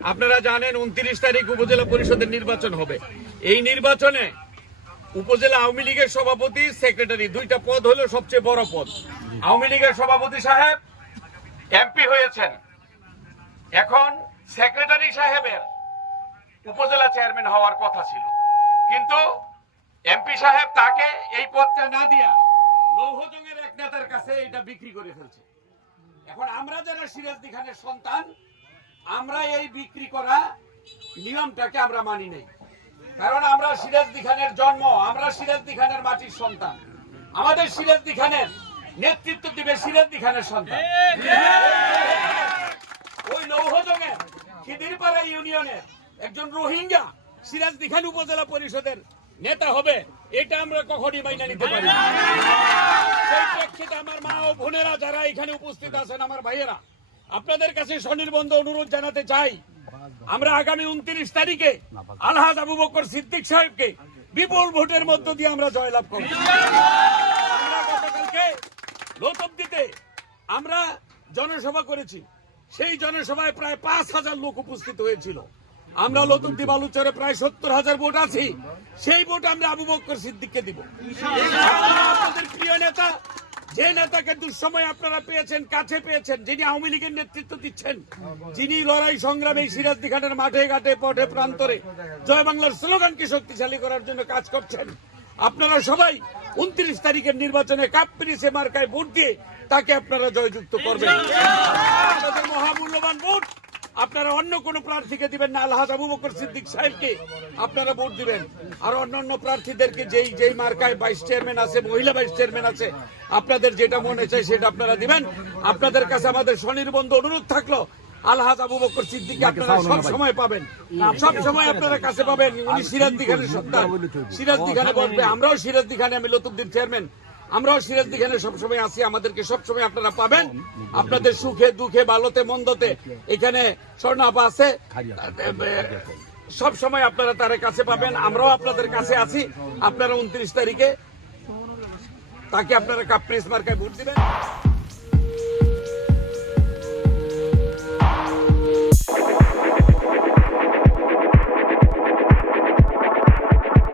আপনারা জানেন উনত্রিশ তারিখ উপজেলা পরিষদের নির্বাচন হবে। এই নির্বাচনে উপজেলা আওয়ামী লীগের সভাপতি, সেক্রেটারি, দুইটা পদ হলো সবচেয়ে বড় পদ। আওয়ামী লীগের সভাপতি সাহেব, এমপি হয়েছেন। এখন সেক্রেটারি সাহেবের উপজেলা চেয়ারম্যান হওয়ার কথা ছিল। কিন্তু এমপি সাহেব তাকে এই পদটা না দিয়া লৌহজঙ্গের এক নেতার কাছে এটা বিক্রি করে ফেলছে। এখন আমরা যারা সিরাজদি খানের সন্তান আমরা এই বিক্রি করা নিয়মটাকে আমরা মানি নাই। কারণ আমরা সিরাজদি খানের জন্ম, আমরা সিরাজদি খানের মাটির সন্তান। আমাদের সিরাজদি খানের নেতৃত্ব দিবে সিরাজদি খানের সন্তান। ওই লৌহজঙ্গের খিদিরপাড়া ইউনিয়নের একজন রোহিঙ্গা সিরাজদি খান উপজেলা পরিষদের নেতা হবে, এটা আমরা কখনই মাইনা নিতে পারি সেই প্রেক্ষিতে আমার মা ও বোনেরা যারা এখানে উপস্থিত আছেন, আমার ভাইয়েরা আপনাদের কাছে স্বনির্বন্ধ অনুরোধ জানাতে চাই। আমরা আগামী উনত্রিশ তারিখে আলহাজ আবু বকর সিদ্দিক সাহেবকে বিপুল ভোটের মধ্য দিয়ে আমরা জয়লাভ করব। আমরা আমরা জনসভা করেছি। সেই জনসভায় প্রায় পাঁচ হাজার লোক উপস্থিত হয়েছিল। আমরা লতুব্দি বালুচরে প্রায় সত্তর হাজার ভোট আছি। সেই ভোট আমরা আবু বক্কর সিদ্দিককে দিব আপনারা আপনাদের প্রিয় নেতা যে নেতাকে দুঃসময় আপনারা পেয়েছেন কাছে পেয়েছেন যিনি আওয়ামী লীগের নেতৃত্ব দিচ্ছেন যিনি লড়াই সংগ্রামে সিরাজদি খানের মাঠে ঘাটে পথে প্রান্তরে জয় বাংলার স্লোগানকে শক্তিশালী করার জন্য কাজ করছেন। আপনারা সবাই উনত্রিশ তারিখের নির্বাচনে কাপ্রিসে মার্কায় ভোট দিয়ে তাকে আপনারা জয়যুক্ত করবেন। আপনাদের মহামূল্যবান ভোট আপনারা অন্য কোন প্রার্থীকে দিবেন না। আলহাজ আবু বকর সিদ্দিক সাহেবকে আপনারা ভোট দিবেন। আর অন্যান্য প্রার্থীদেরকে যেই যেই মার্কায় ভাইস চেয়ারম্যান আছে মহিলা ভাইস চেয়ারম্যান আছে আপনাদের যেটা মনে চাই সেটা আপনারা দিবেন। আপনাদের কাছে আমাদের স্বনির্বন্ধ অনুরোধ থাকল। আলহাজ আবু বকর সিদ্দিককে আপনারা সব সময় পাবেন। সব সময় আপনারা কাছে পাবেন। উনি সিরাজদি খানের সন্তান সিরাজদি খানে বলবে আমরাও সিরাজদি খানে আমি লতুবদিন চেয়ারম্যান আমরাও সিরাজ দিখানে সবসময় আসি আমাদেরকে সবসময় আপনারা পাবেন। আপনাদের সুখে, দুঃখে, ভালোতে, মন্দতে। এখানে স্বর্ণাপা আছে। সবসময় আপনারা তার কাছে পাবেন। আমরাও আপনাদের কাছে আছি। আপনারা উনত্রিশ তারিখে তাকে আপনারা কাপ্রিস মার্কায় ভোট দিবেন।